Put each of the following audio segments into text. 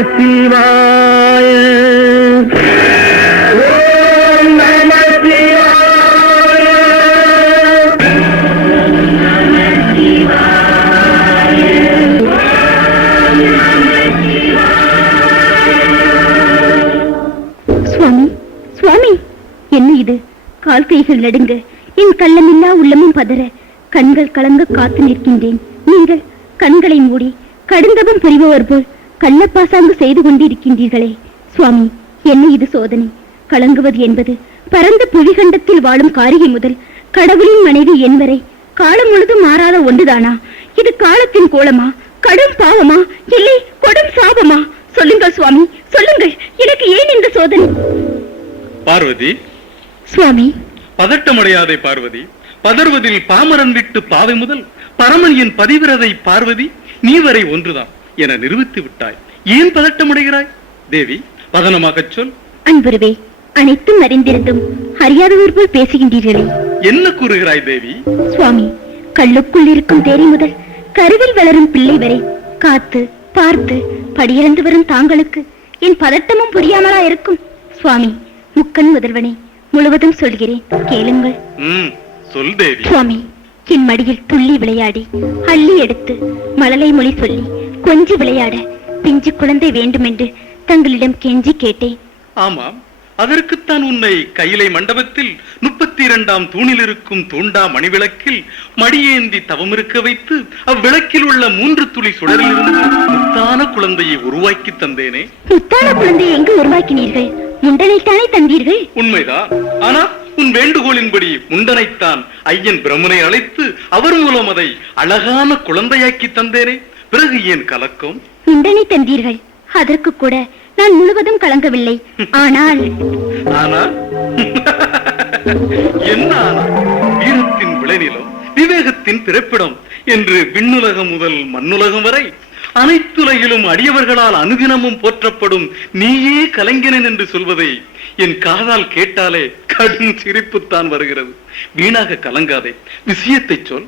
சிவாய. சுவாமி சுவாமி என்ன இது? கால் கைகள் நடுங்க. என் கள்ளமில்லா உள்ளமும் பதற. கண்கள் கலங்க காத்து நிற்கின்றேன். நீங்கள் கண்களை மூடி கடுந்தவம் புரிபவர் போல் கள்ளப்பாசாங்கு செய்து கொண்டிருக்கின்றீர்களே சுவாமி. என்ன இது சோதனை? கலங்குவது என்பது பரந்த புவிகண்டத்தில் வாழும் காரிகை முதல் கடவுளின் மனைவி என்பரை காலம் முழுதும் மாறாத ஒன்றுதானா? இது காலத்தின் கோலமா? கடும் பாவமா? இல்லை கொடும் சாபமா? சொல்லுங்கள் சுவாமி சொல்லுங்கள். எனக்கு ஏன் இந்த சோதனை? பார்வதி. சுவாமி. பதட்டமடையாதே பார்வதி. பதறுவதில் பாமரன் விட்டு பாவை முதல் பரமன் என் பதிவிரதை பார்வதி நீ வரை ஒன்றுதான். என நிரூபித்து விட்டாய். ஏன் பதட்டமடைகிறாய்? தேவி பதனமாகச் சொல். அன்பருவே அனைத்தும் அறிந்திருந்தும் அறியாதவர் போல் பேசுகின்றீர்களே. என்ன கூறுகிறாய் தேவி? சுவாமி கல்லுக்குள் இருக்கும் தேரி முதல் கருவில் வளரும் பிள்ளை வரை காத்து பார்த்து படியிறந்து வரும் தாங்களுக்கு என் பதட்டமும் புரியாமலா இருக்கும்? சுவாமி முக்கன் முதல்வனே முழுவதும் சொல்கிறேன் கேளுங்கள். சொல் தேவி. சுவாமி என் மடியில் துள்ளி விளையாடி அள்ளி எடுத்து மழலை மொழி சொல்லி கொஞ்சி விளையாட பிஞ்சு குழந்தை வேண்டுமென்று தங்களிடம் கெஞ்சி கேட்டேன். ஆமாம் அதற்குத்தான் உன்னை கையிலை மண்டபத்தில் முப்பத்தி இரண்டாம் தூணில் இருக்கும் தூண்டா மணிவிளக்கில் மடியேந்தி தவமிருக்க வைத்து அவ்விளக்கில் உள்ள மூன்று துளி சுடரிலிருந்து முத்தான குழந்தையை உருவாக்கி தந்தேனே. முத்தான குழந்தையை எங்கு உருவாக்கினீர்கள்? முண்டனைத்தானே தந்தீர்கள்? உண்மைதான். ஆனா உன் வேண்டுகோளின்படி முண்டனைத்தான் ஐயன் பிரம்மனை அழைத்து அவர் மூலம் அதை அழகான குழந்தையாக்கி தந்தேனே. பிறகு ஏன் கலக்கம்? முண்டனை தந்தீர்கள். அதற்கு கூட நான் முழுவதும் கலங்கவில்லை. ஆனால் ஆனா? என்ன வீரத்தின் விளைநிலம் விவேகத்தின் பிறப்பிடம் என்று விண்ணுலகம் முதல் மண்ணுலகம் வரை அனைத்துலகிலும் அடியவர்களால் அனுதினமும் போற்றப்படும் நீயே கலைஞனன் என்று சொல்வதை என் காதால் கேட்டாலே கடும் சிரிப்புத்தான் வருகிறது. வீணாக கலங்காதே. விஷயத்தை சொல்.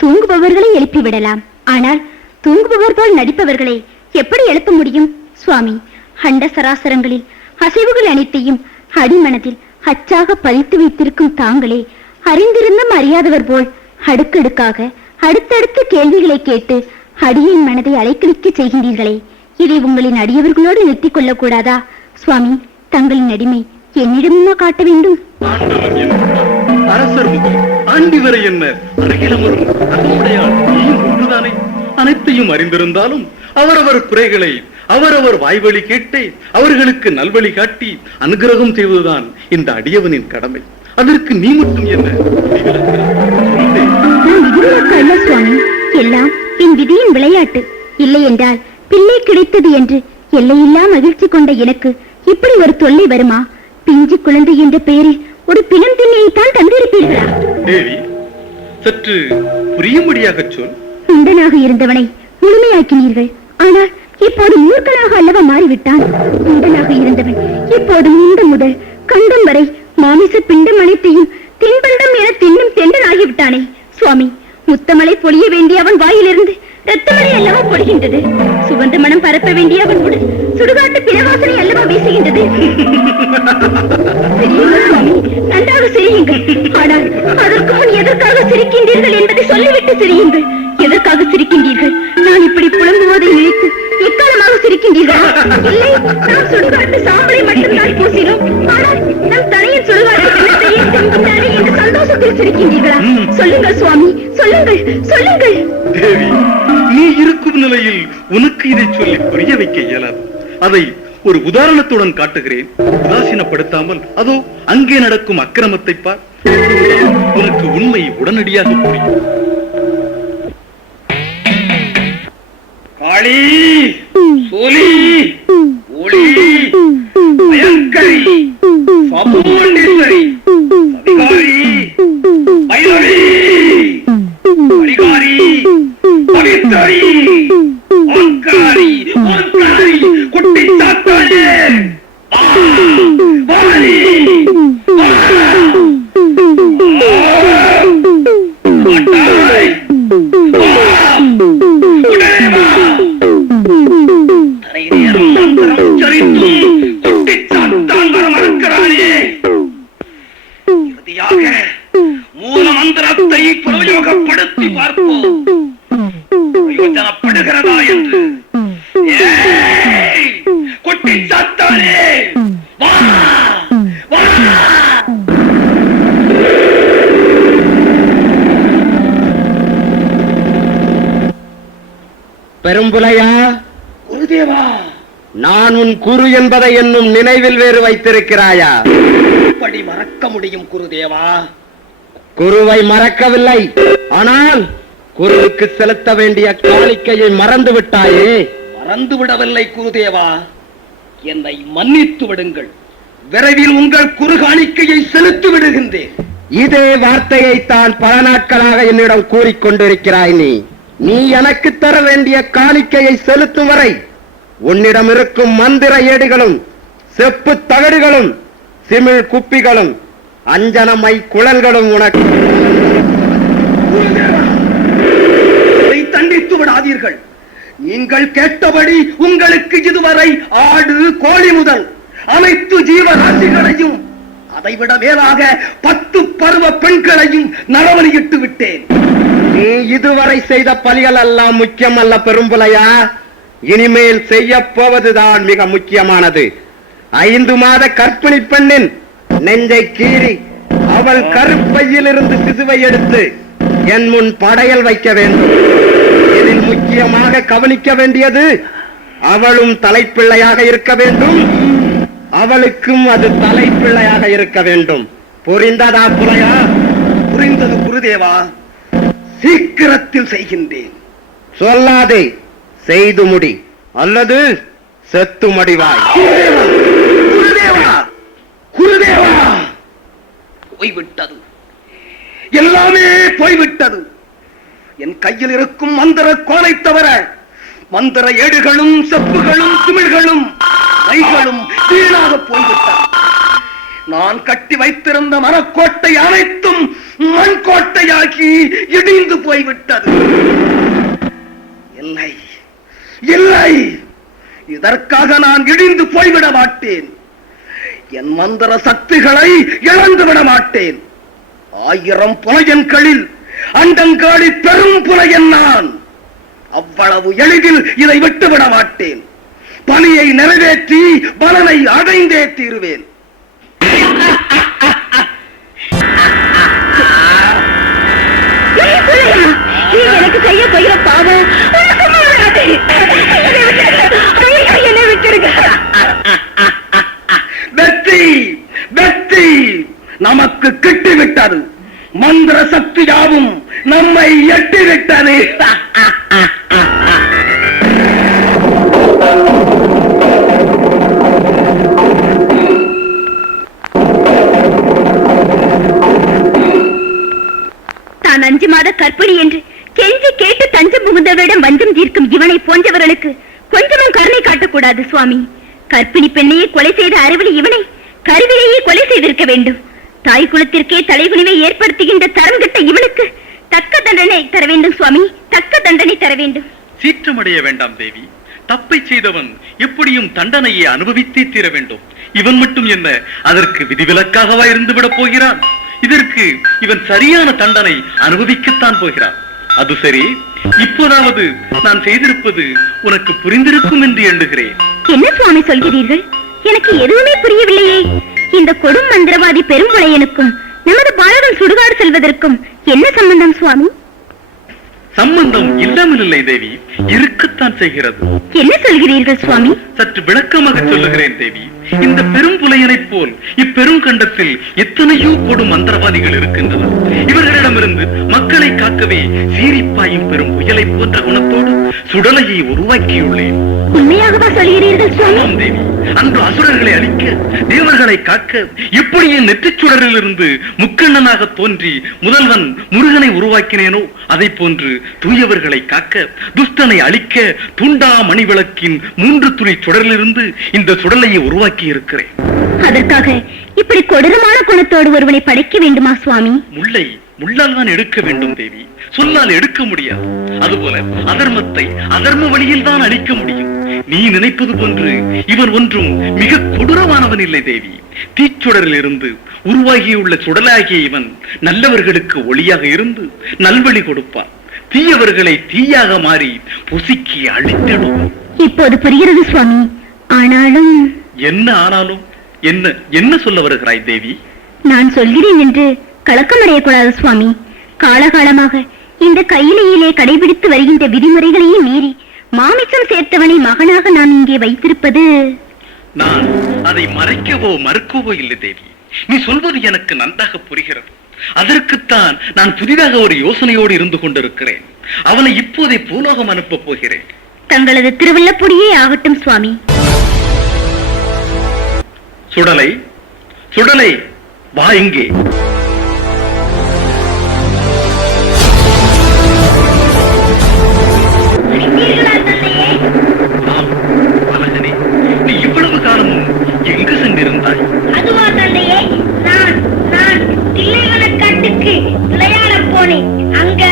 தூங்குபவர்களை எழுப்பி விடலாம் ஆனால் தூங்குபவர் போல் நடிப்பவர்களை எப்படி எழுப்ப முடியும் சுவாமி? அண்ட சராசரங்களில் அசைவுகள் அனைத்தையும் அடிமனதில் அச்சாக பதித்து வைத்திருக்கும் தாங்களே அறிந்திருந்தும் அறியாதவர் போல் அடுக்கடுக்காக அடுத்தடுத்த கேள்விகளை கேட்டு அடியின் மனதை அலைக்கழிக்க செய்கின்றீர்களே. இதை உங்களின் அடியவர்களோடு நிறுத்திக் கொள்ளக் கூடாதா சுவாமி? தங்களின் அடிமை என்னிடமுமா காட்ட வேண்டும்? அரசர் முதல் ஆண்டி வரை என்ன அருகிலும் ஒன்றுதானே? அனைத்தையும் அறிந்திருந்தாலும் அவரவர் குறைகளை அவரவர் வாய்வழி கேட்டே அவர்களுக்கு நல்வழி காட்டி அனுகிரகம் செய்வதுதான் இந்த அடியவனின் கடமை. அதற்கு நீ மட்டும் என்ன? எல்லாம் என் விதியின் விளையாட்டு. இல்லை என்றால் பிள்ளை கிடைத்தது என்று எல்லையில்லா மகிழ்ச்சி கொண்ட எனக்கு இப்படி ஒரு தொல்லை வருமா? பிஞ்சு குழந்தை என்ற பெயரில் ஒரு பிணம் திண்ணையைத்தான் தந்திருப்பீர்களா? தேவி சற்று புரியும்படியாகச் சொல். முண்டனாக இருந்தவனை முழுமையாக்கினீர்கள். ஆனால் இப்போது மூர்க்கனாக அல்லவா மாறிவிட்டான்? முண்டனாக இருந்தவன். இப்போது முண்ட முதல் கண்டம் வரை மாமிச பிண்டம் அனைத்தையும் தின்பண்டம் என தின்னும் தெண்டன் ஆகிவிட்டானே சுவாமி முத்தமலை பொழிய வேண்டிய அவன் வாயிலிருந்து ரத்தமலை அல்லவா பொழிகின்றது சுகந்த மனம் பரப்ப வேண்டிய அவன் உடல் சுடுகாட்டு பிறவாசனை அல்லவா வீசுகின்றது? நன்றாக சிரியுங்கள். ஆனால் அதற்கு முன் எதற்காக சிரிக்கின்றீர்கள் என்பதை சொல்லிவிட்டு சிரியுங்கள். எதற்காக சிரிக்கின்றீர்கள்? நான் இப்படி புலம்புவதை நினைத்து எக்காலமாக சிரிக்கின்றீர்களா? இல்லை நாம் சுடுகாட்டு சாம்பலை மட்டும்தான் பூசினோம். ஆனால் நம் தனியின் சுடுகாட்டு என்று சொல்ல சிரிக்கின்றீர்களா? சொல்லுங்கள் சுவாமி சொல்லுங்கள் சொல்லுங்கள். தேவி நீ இருக்கும் நிலையில் உனக்கு இதை சொல்லி புரிய வைக்க இயலாது. அதை ஒரு உதாரணத்துடன் காட்டுகிறேன். உதாசீனப்படுத்தாமல் அதோ அங்கே நடக்கும் அக்கிரமத்தை பார். உனக்கு உண்மை உடனடியாக புரியும். காளி சோலி ஒளி பயங்கரி சமுண்டீஸ்வரி இறுதியாக மூல மந்திரத்தை பிரயோகப்படுத்தி பார்ப்போம். பிரயோஜனப்படுகிறதா என்று. ஏய், குட்டிச்சாத்தானே வா வா. பெரும்புலையா? உன் குரு என்பதை என்னும் நினைவில் வேறு வைத்திருக்கிறாயா? எப்படி மறக்க முடியும் குருதேவா. குருவை மறக்கவில்லை. ஆனால் குருவுக்கு செலுத்த வேண்டிய காணிக்கையை மறந்து விட்டாயே. மறந்து விடவில்லை குருதேவா. என்னை மன்னித்து விடுங்கள். விரைவில் உங்கள் குரு காணிக்கையை செலுத்தி விடுகின்றேன். இதே வார்த்தையை தான் பல நாட்களாக என்னிடம் கூறிக்கொண்டிருக்கிறாய் நீ. நீ எனக்கு தர வேண்டிய காணிக்கையை செலுத்தும் வரை உன்னிடம் இருக்கும் மந்திர ஏடுகளும் செப்பு தகடுகளும் சிமிழ் குப்பிகளும் அஞ்சனமை குழல்களும் உனக்கு. தண்டித்து விடாதீர்கள். நீங்கள் கேட்டபடி உங்களுக்கு இதுவரை ஆடு கோழி முதல் அனைத்து ஜீவராசிகளையும் அதைவிட மேலாக பத்து பருவ பெண்களையும் நலவழியிட்டு விட்டேன். நீ இதுவரை செய்த பலிகள் எல்லாம் முக்கியம் அல்ல பெரும்புலையா? இனிமேல் செய்ய போவதுதான் மிக முக்கியமானது. ஐந்து மாத கற்பிணி பெண்ணின் நெஞ்சை கீறி அவள் கருப்பையிலிருந்து சிசுவை எடுத்து என் முன் படையல் வைக்க வேண்டும். இதில் முக்கியமாக கவனிக்க வேண்டியது அவளும் தலைப்பிள்ளையாக இருக்க வேண்டும். அவளுக்கும் அது தலைப்பிள்ளையாக இருக்க வேண்டும். புரிந்ததா புலையா? புரிந்தது குருதேவா. சீக்கிரத்தில் செய்கின்றேன். சொல்லாதே. செய்து முடி அல்லது செத்து மடிவாய். குருதேவா! குருதேவா! போய்விட்டது. எல்லாமே போய்விட்டது. என் கையில் இருக்கும் மந்திர கோலை தவிர மந்திர ஏடுகளும் செப்புகளும் திமிழ்களும் கைகளும் வீணாக போய்விட்டது நான் கட்டி வைத்திருந்த மரக்கோட்டை அனைத்தும் மண் கோட்டையாகி இடிந்து போய்விட்டது இல்லை இல்லை இதற்காக நான் இடிந்து போய்விட மாட்டேன். என் மந்திர சக்திகளை இழந்துவிட மாட்டேன். ஆயிரம் புனையன்களில் அண்டங்காடி பெரும் புனையன் நான். அவ்வளவு எளிதில் இதை விட்டுவிட மாட்டேன். பணியை நிறைவேற்றி பலனை அடைந்தே தீருவேன். எனக்கு செய்ய போகிற பாவம் உனக்கு மாறாது. என்னை விட்டுருங்க. ஐயோ, என்னை விட்டுருங்க. வெற்றி வெற்றி நமக்கு கிட்டிவிட்டது. மந்திர சக்தி யாவும் நம்மை எட்டிவிட்டது. தான் அஞ்சு மாத கற்பிணி என்று கெஞ்சி கேட்டு தஞ்சம் புகுந்தவரிடம் வஞ்சம் தீர்க்கும் இவனை போன்றவர்களுக்கு கொஞ்சமும் கருணை காட்டக்கூடாது சுவாமி. கற்பிணி பெண்ணையே கொலை செய்த அறிவில் இவனை கருவிலேயே கொலை செய்திருக்க வேண்டும். தாய் குலத்திற்கே தலைகுனிவை ஏற்படுத்துகின்ற தரம் கெட்ட இவனுக்கு தக்க தண்டனை தர வேண்டும் சுவாமி. தக்க தண்டனை தர வேண்டும். சீற்றமடைய வேண்டாம் தேவி. தப்பை செய்தவன் எப்படியும் தண்டனையை அனுபவித்தே தீர வேண்டும். இவன் மட்டும் என்ன அதற்கு விதிவிலக்காகவா இருந்து விட போகிறான்? இதற்கு இவன் சரியான தண்டனை அனுபவிக்கத்தான் போகிறான். அது சரி. இப்போதாவது நான் செய்திருப்பது உனக்கு புரிந்திருக்கும் என்று எண்ணுகிறேன். என்ன சுவாமி சொல்கிறீர்கள்? எனக்கு எதுவுமே புரியவில்லையே. இந்த கொடும் மந்திரவாதி பெரும்புலையனுக்கும் நமது பாலகன் சுடுகாடு செல்வதற்கும் என்ன சம்பந்தம் சுவாமி? சம்பந்தம் இல்லாமல் இல்லை தேவி. இருக்கத்தான் செய்கிறது. என்ன சொல்கிறீர்கள் சுவாமி? சற்று விளக்கமாக சொல்லுகிறேன் தேவி. இந்த பெரும் புலையனைப் போல் இப்பெரும் கண்டத்தில் எத்தனையோ கொடும் மந்திரவாதிகள் இருக்கின்றனர். இவர்களிடமிருந்து மக்களை காக்கவே சீரிப்பாயும் பெரும் புயலை போன்ற குணத்தோடு சுடலையை உருவாக்கியுள்ளேன். உண்மையாகவா சொல்கிறீர்கள் சுவாமி? தேவி. அன்று அசுரர்களை அழிக்க தேவர்களை காக்க எப்படியே நெற்றிச் சுடரிலிருந்து முக்கண்ணனாக தோன்றி முதல்வன் முருகனை உருவாக்கினேனோ அதை போன்று தூயவர்களை காக்க துஷ்டனை அழிக்க துண்டா மணிவிளக்கின் மூன்று துளி சுடரிலிருந்து இந்த சுடலையை உருவாக்கி இருக்கிறேன் அதற்காக இப்படி கொடூரமான குணத்தோடு ஒருவனை படைக்க வேண்டுமா சுவாமி? முல்லை முள்ளால் தான் எடுக்க வேண்டும் தேவி. சொல்லால் எடுக்க முடியாது. அதுபோல அதர்மத்தை அதர்ம வழியில் தான் அழிக்க முடியும். நீ நினைப்பது போன்று இவன் ஒன்றும் மிக கொடூரமானவன் இல்லை தேவி. தீச்சுடரில் இருந்து உருவாகியுள்ள சுடலாகிய இவன் நல்லவர்களுக்கு ஒளியாக இருந்து நல்வழி கொடுப்பான். தீயவர்களை தீயாக மாறி புசிக்கி அழித்திடும் இப்போது புரிகிறது சுவாமி. ஆனாலும் என்ன ஆனாலும் என்ன என்ன சொல்ல வருகிறாய் தேவி? நான் சொல்கிறேன் என்று கலக்கமடையக்கூடாது சுவாமி. காலகாலமாக இந்த கையிலேயே கடைபிடித்து வருகின்ற விதிமுறைகளையும் மீறி மாமிசம் சேர்த்தவனை மகனாக நான் இங்கே வைத்திருப்பது. நான் அதை மறைக்கவோ மறுக்கவோ இல்லை தேவி. நீ சொல்வது எனக்கு நன்றாக புரிகிறது. அதற்குத்தான் நான் புதிதாக ஒரு யோசனையோடு இருந்து கொண்டிருக்கிறேன். அவனை இப்போதே பூலோகம் அனுப்பப் போகிறேன். தங்களது திருவள்ளப்பொடியே ஆகட்டும் சுவாமி. சுடலை சுடலை வா இங்கே. நீ இவ்வளவு காலமும் எங்கு சென்றிருந்தாய்? அதுவா தந்தையே நான் நான் தில்லைவனக்காட்டுக்கு விளையாட போனேன். அங்க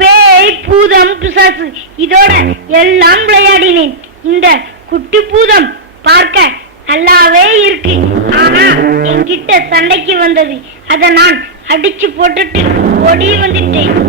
பேய் பூதம் பிசாசு இதோட எல்லாம் விளையாடினேன். இந்த குட்டி பூதம் பார்க்க நல்லாவே இருக்கு. ஆனா என்கிட்ட சண்டைக்கு வந்தது. அத நான் அடிச்சு போட்டுட்டு ஓடி வந்துட்டேன்.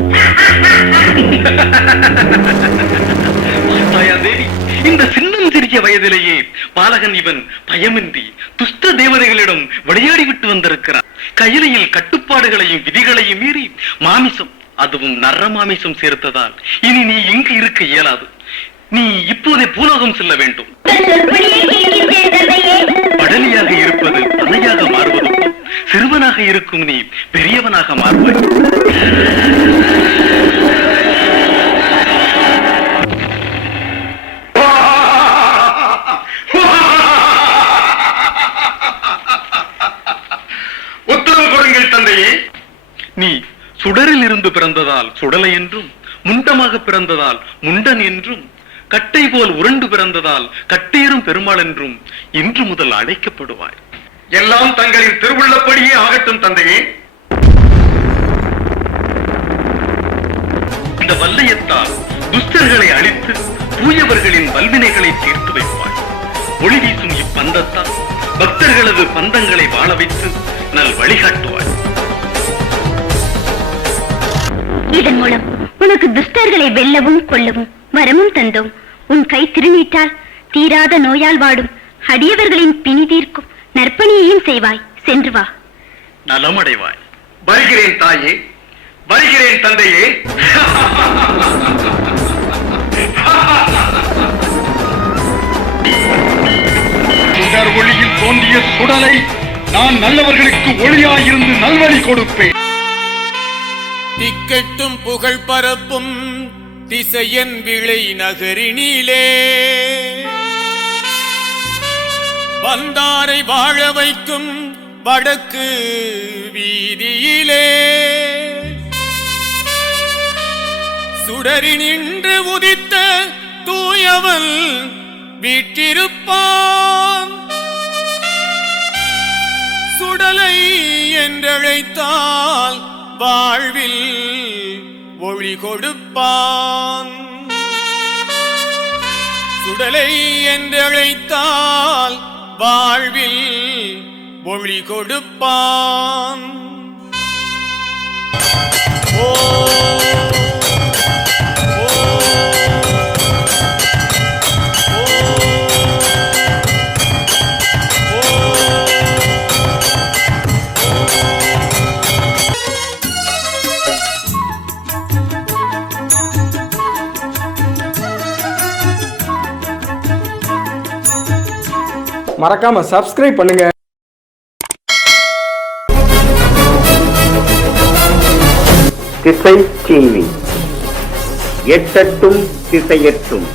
இந்த சின்னம் சிறிய வயதிலேயே பாலகன் இவன் பயமின்றி துஷ்ட தேவதைகளிடம் விளையாடி விட்டு வந்திருக்கிறான். கையிலையில் கட்டுப்பாடுகளையும் விதிகளையும் மீறி மாமிசம் அதுவும் நர மாமிசம் சேர்த்ததால் இனி நீ இங்கு இருக்க இயலாது. நீ இப்போதே பூலோகம் செல்ல வேண்டும். படலியாக இருப்பது பனையாக மாறுவதும் சிறுவனாக இருக்கும் நீ பெரியவனாக மாறுவாய் உத்தரவு கொடுங்கள் தந்தையே. நீ சுடரில் இருந்து பிறந்ததால் சுடலை என்றும் முண்டமாக பிறந்ததால் முண்டன் என்றும் கட்டை போல் உருண்டு பிறந்ததால் கட்டேறும் பெருமாள் என்றும் இன்று முதல் அழைக்கப்படுவாய். எல்லாம் தங்களின் திருவுள்ளப்படியே ஆகட்டும் தந்தையே. இந்த வல்லையத்தால் துஷ்டர்களை அழித்து தூயவர்களின் வல்வினைகளை தீர்த்து வைப்பாய். ஒளி வீசும் இப்பந்தத்தால் பக்தர்களது பந்தங்களை வாழ வைத்து நல் வழிகாட்டுவாய். இதன் மூலம் உனக்கு துஷ்டர்களை வெல்லவும் கொல்லவும் வரமும் தந்தோம். உன் கை திருநீட்டால் தீராத நோயால் வாடும். அடியவர்களின் பிணி தீர்க்கும் நற்பணியையும் செய்வாய். சென்று வா. நலமடைவாய். வருகிறேன் தாயே. வருகிறேன் தந்தையே. சுடர் ஒளியில் தோன்றிய சுடலை நான் நல்லவர்களுக்கு ஒளியாயிருந்து நல்வழி கொடுப்பேன். திக்கெட்டும் புகழ் பரப்பும் திசையன் விளை நகரினிலே. வந்தாரை வாழ வைக்கும் வடக்கு வீதியிலே. சுடறி நின்று உதித்த தூயவன் வீற்றிருப்பான். சுடலை என்றழைத்தால் வாழ்வில் ஒளி கொடுப்பான். சுடலை என்றழைத்தால் வாழ்வில் ஒளி கொடுப்பான். ஓ. மறக்காம சப்ஸ்கிரைப் பண்ணுங்க. திசை டிவி எட்டட்டும் திசையட்டும்.